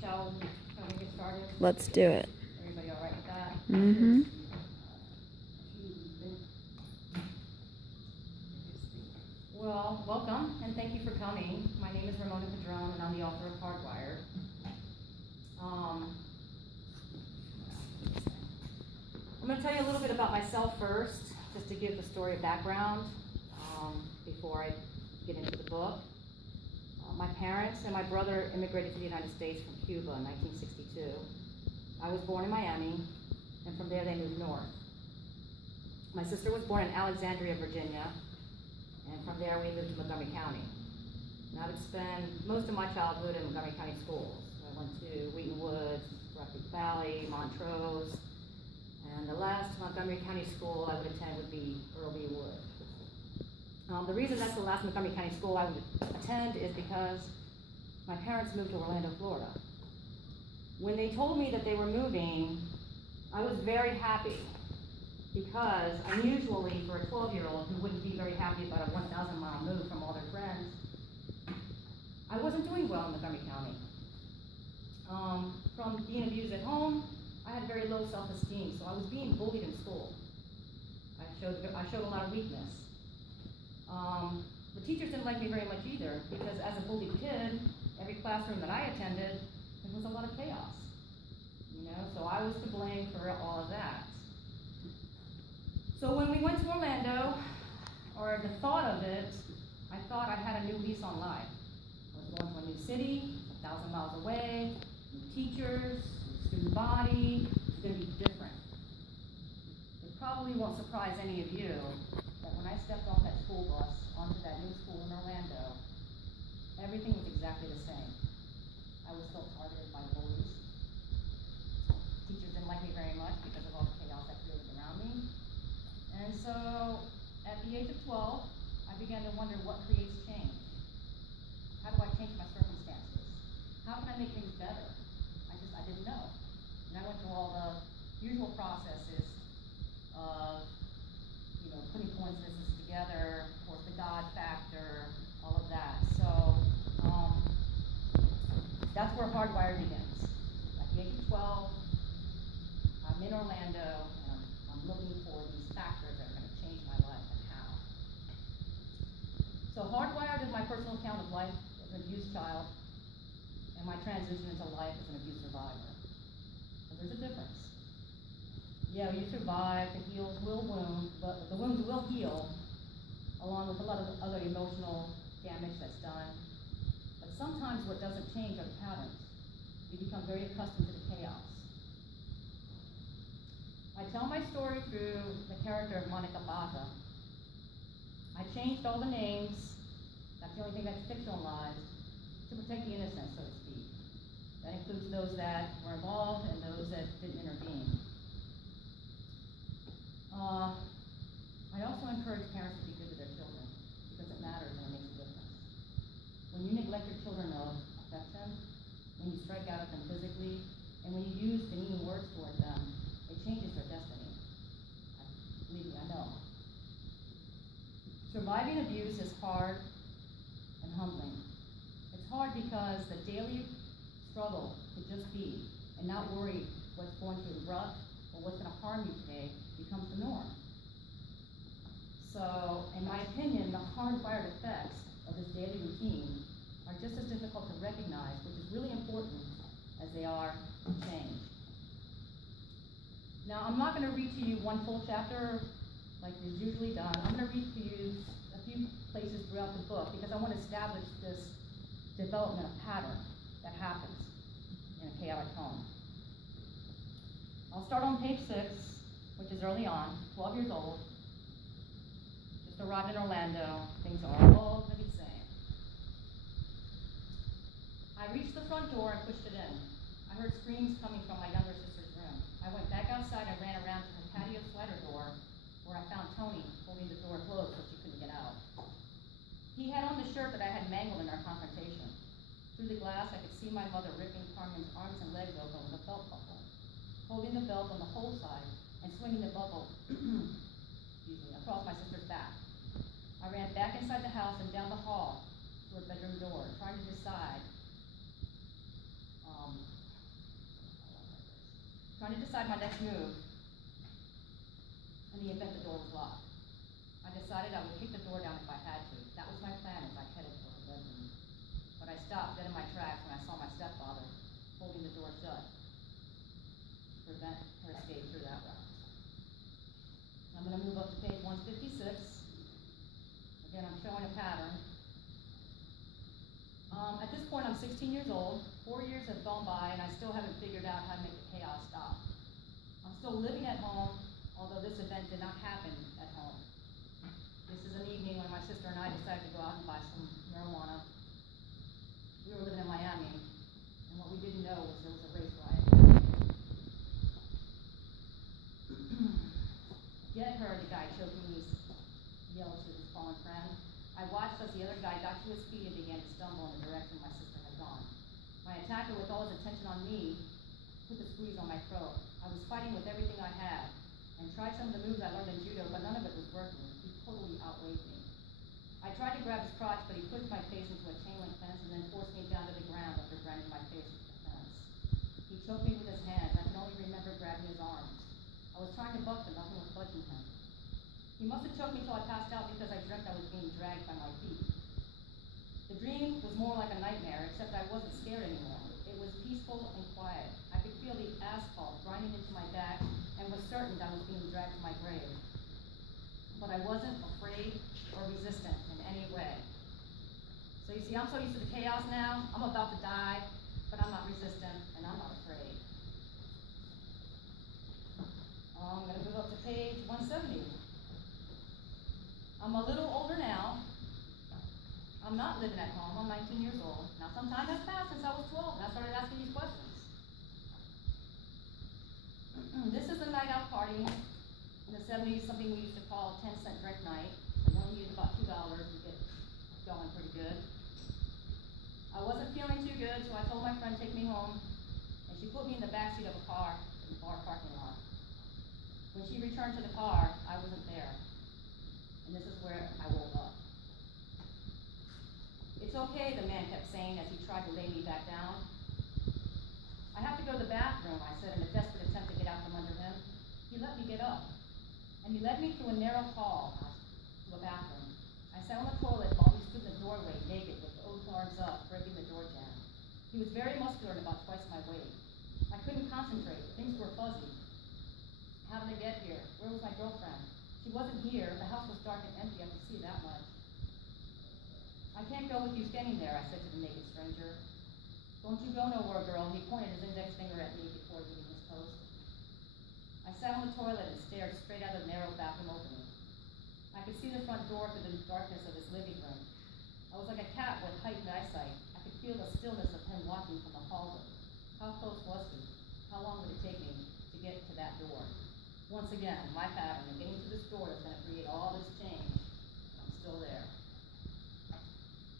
shall we get started? Let's do it. Everybody all right with that? Mm-hmm. Well, welcome, and thank you for coming. My name is Ramona Pedron, and I'm the author of Hardwired. I'm going to tell you a little bit about myself first, just to give the story of background before I get into the book. My parents and my brother immigrated to the United States from Cuba in 1962. I was born in Miami, and from there they moved north. My sister was born in Alexandria, Virginia, and from there we moved to Montgomery County. And I would spend most of my childhood in Montgomery County schools. I went to Wheaton Woods, Rocky Valley, Montrose, and the last Montgomery County school I would attend would be Earlby Wood. The reason that's the last Montgomery County school I would attend is because my parents moved to Orlando, Florida. When they told me that they were moving, I was very happy because unusually for a 12-year-old who wouldn't be very happy about a 1,000-mile move from all their friends, I wasn't doing well in Montgomery County. From being abused at home, I had very low self-esteem, so I was being bullied in school. I showed a lot of weakness. The teachers didn't like me very much either, because as a bullied kid, every classroom that I attended, there was a lot of chaos. So I was to blame for all of that. So when we went to Orlando, or the thought of it, I thought I had a new lease on life. I was going to a new city, 1,000 miles away, new teachers, student body, it's going to be different. It probably won't surprise any of you that when I stepped off that school bus onto that new school in Orlando, everything was exactly the same. I was still targeted by bullies. Teachers didn't like me very much because of all the chaos that created around me. And so, at the age of 12, I began to wonder what creates change. How do I change my circumstances? How can I make things better? I didn't know. And I went through all the usual processes of, putting coincidences together, of course, the God factor, all of that. So, that's where Hardwired begins. At the age of 12, I'm in Orlando, and I'm looking for these factors that are going to change my life and how. So Hardwired is my personal account of life as an abused child, and my transition into life as an abuse survivor. And there's a difference. Yeah, you survive, the heals will wound, but the wounds will heal, along with a lot of other emotional damage that's done. But sometimes what doesn't change are the patterns. You become very accustomed to the chaos. I tell my story through the character of Monica Bata. I changed all the names, that's the only thing that's fictionalized, to protect the innocent, so to speak. That includes those that were involved and those that didn't intervene. I also encourage parents to be good to their children, because it matters and it makes a difference. When you neglect your children of affection, when you strike out at them physically, and when you use demeaning words toward them, it changes their destiny. Believe me, I know. Surviving abuse is hard and humbling. It's hard because the daily struggle to just be and not worry what's going to erupt or what's going to harm you today becomes the norm. So, in my opinion, the hardwired effects of this daily routine are just as difficult to recognize, which is really important, as they are to change. Now, I'm not going to read to you one full chapter like is usually done. I'm going to read to you a few places throughout the book because I want to establish this development of pattern that happens in a chaotic home. I'll start on page 6, which is early on, 12 years old. Just arrived in Orlando. Things are all going to be the same. I reached the front door and pushed it in. I heard screams coming from my younger sister's room. I went back outside and ran around to the patio slider door where I found Tony holding the door closed so she couldn't get out. He had on the shirt that I had mangled in our confrontation. Through the glass, I could see my mother ripping Carmen's arms and legs open with a belt buckle, holding the belt on the whole side and swinging the buckle across my sister's back. I ran back inside the house and down the hall to her bedroom door, trying to decide trying to decide my next move, in the event the door was locked. I decided I would kick the door down if I had to. That was my plan as I headed for her bedroom. But I stopped dead in my tracks when I saw my stepfather holding the door shut to prevent her escape through that route. I'm going to move up to page 156. Again, I'm showing a pattern. At this point, I'm 16 years old. 4 years have gone by, and I still haven't figured out how to make the chaos stop. I'm still living at home, although this event did not happen at home. This is an evening when my sister and I decided to go out and buy some marijuana. We were living in Miami, and what we didn't know was there was a race riot. Get her, the guy choking me yelled to his fallen friend. I watched as the other guy got to his feet and began to stumble in the direction my sister had gone. My attacker, with all his attention on me, put the squeeze on my throat. I was fighting with everything I had and tried some of the moves I learned in judo, but none of it was working. He totally outweighed me. I tried to grab his crotch, but he pushed my face into a chain link fence and then forced me down to the ground after grinding my face with the fence. He choked me with his hands. I can only remember grabbing his arms. I was trying to buck, but nothing was budging him. He must have choked me till I passed out because I dreamt I was being dragged by my feet. The dream was more like a nightmare, except I wasn't scared anymore. It was peaceful and quiet. I could feel the asphalt grinding into my back and was certain I was being dragged to my grave. But I wasn't afraid or resistant in any way. So you see, I'm so used to the chaos now. I'm about to die, but I'm not resistant and I'm not afraid. I'm going to move up to page 170. I'm a little older now. I'm not living at home. I'm 19 years old. Now, some time has passed since I was 12, and I started asking these questions. This is a night out party. In the 70s, something we used to call 10-cent drink night. You only use about $2 to get going pretty good. I wasn't feeling too good, so I told my friend to take me home, and she put me in the backseat of a car in the bar parking lot. When she returned to the car, I wasn't there. And this is where I woke up. It's okay, the man kept saying as he tried to lay me back down. I have to go to the bathroom, I said in a desperate attempt to get out from under him. He let me get up. And he led me through a narrow hall to a bathroom. I sat on the toilet while he stood in the doorway naked with both arms up, breaking the door jam. He was very muscular and about twice my weight. I couldn't concentrate. Things were fuzzy. How did I get here? Where was my girlfriend? She wasn't here. The house was dark and empty. I could see that much. I can't go with you standing there, I said to the naked stranger. Don't you go nowhere, girl. He pointed his index finger at me before leaving his post. I sat on the toilet and stared straight out of the narrow bathroom opening. I could see the front door through the darkness of his living room. I was like a cat with heightened eyesight. I could feel the stillness of him watching from the hallway. How close was he? How long would it take me to get to that door? Once again, my pattern of getting to this door is going to create all this change. I'm still there.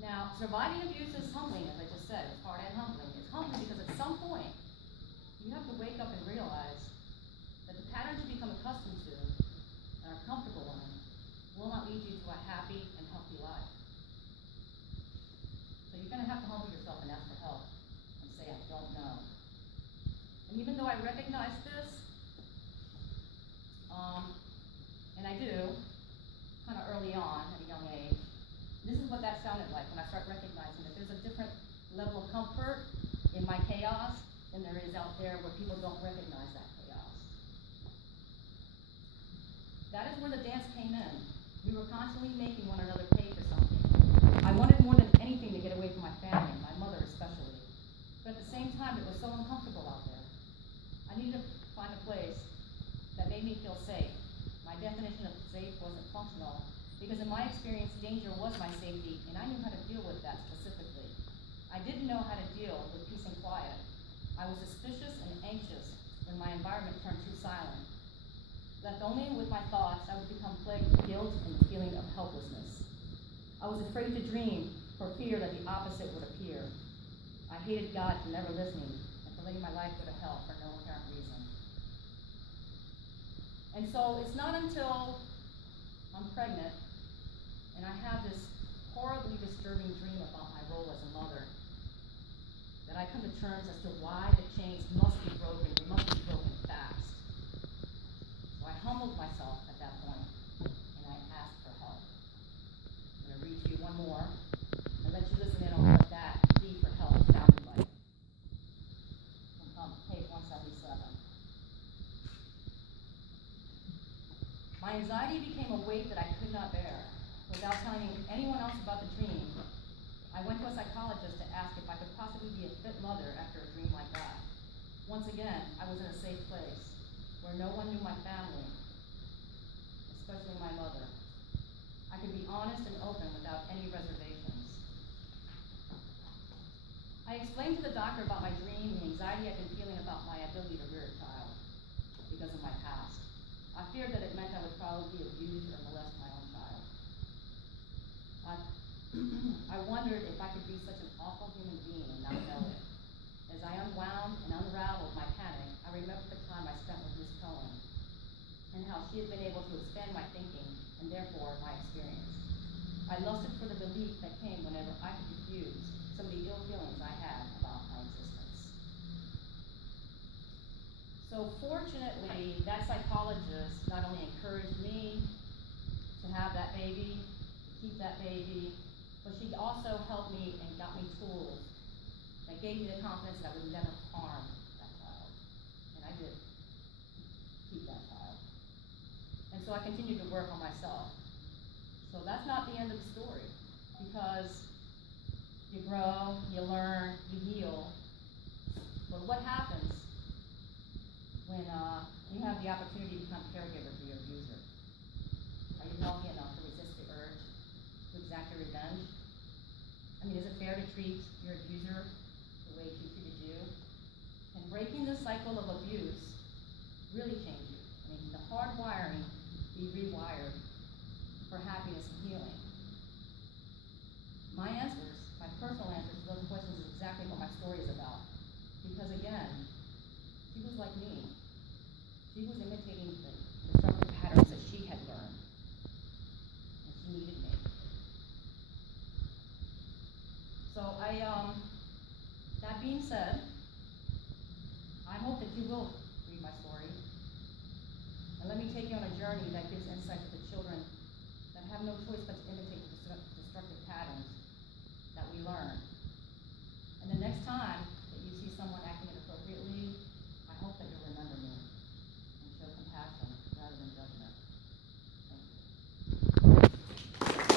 Now, surviving abuse is humbling, as I just said. It's hard and humbling. It's humbling because at some point, you have to wake up and realize that the patterns you become accustomed to and are comfortable in will not lead you to a happy and healthy life. So you're going to have to humble yourself and ask for help and say, I don't know. And even though I recognize this, and I do, kind of early on at a young age, this is what that sounded like when I start recognizing that there's a different level of comfort in my chaos than there is out there where people don't recognize that chaos. That is where the dance came in. We were constantly making one another pay for something. I wanted more than anything to get away from my family, my mother especially. But at the same time, it was so uncomfortable out there. I needed to find a place that made me feel safe. My definition of safe wasn't functional, because in my experience, danger was my safety, and I knew how to deal with that specifically. I didn't know how to deal with peace and quiet. I was suspicious and anxious when my environment turned too silent. Left only with my thoughts, I would become plagued with guilt and the feeling of helplessness. I was afraid to dream for fear that the opposite would appear. I hated God for never listening and for letting my life go to hell for no apparent reason. And so it's not until I'm pregnant and I have this horribly disturbing dream about my role as a mother that that I come to terms as to why the chains must be broken. They must be broken fast. So I humbled myself at that point, and I asked for help. I'm going to read to you one more, and let you listen in on what that plea for help sounded like. From page 177. My anxiety became a weight that I could not bear. Without telling anyone else about the dream, I went to a psychologist to ask if I could possibly be a fit mother after a dream like that. Once again, I was in a safe place, where no one knew my family, especially my mother. I could be honest and open without any reservations. I explained to the doctor about my dream and the anxiety I'd been feeling about my ability to rear a child because of my past. I feared that it meant I would probably abuse or molest my own child. I wondered if I could be such an awful human being and not know it. As I unwound and unraveled my panic, I remembered the time I spent with Miss Cohen and how she had been able to expand my thinking and therefore my experience. I lusted for the relief that came whenever I could diffuse some of the ill feelings I had about my existence. So fortunately, that psychologist not only encouraged me to have that baby, keep that baby, but she also helped me and got me tools that gave me the confidence that I would never harm that child. And I did keep that child. And so I continued to work on myself. So that's not the end of the story, because you grow, you learn, you heal. But what happens when you have the opportunity to become caregiver for your abuser? Are you healthy enough to resist the urge to exact your revenge? I mean, is it fair to treat your abuser the way she treated you? Can breaking the cycle of abuse really change you? I mean, the hardwiring be rewired for happiness and healing? My answers, my personal answers to those questions is exactly what my story is about. Because again, she was like me. She was imitating the destructive patterns that she had learned. And she needed me. So that being said, I hope that you will read my story. And let me take you on a journey that gives insight to the children that have no choice but to imitate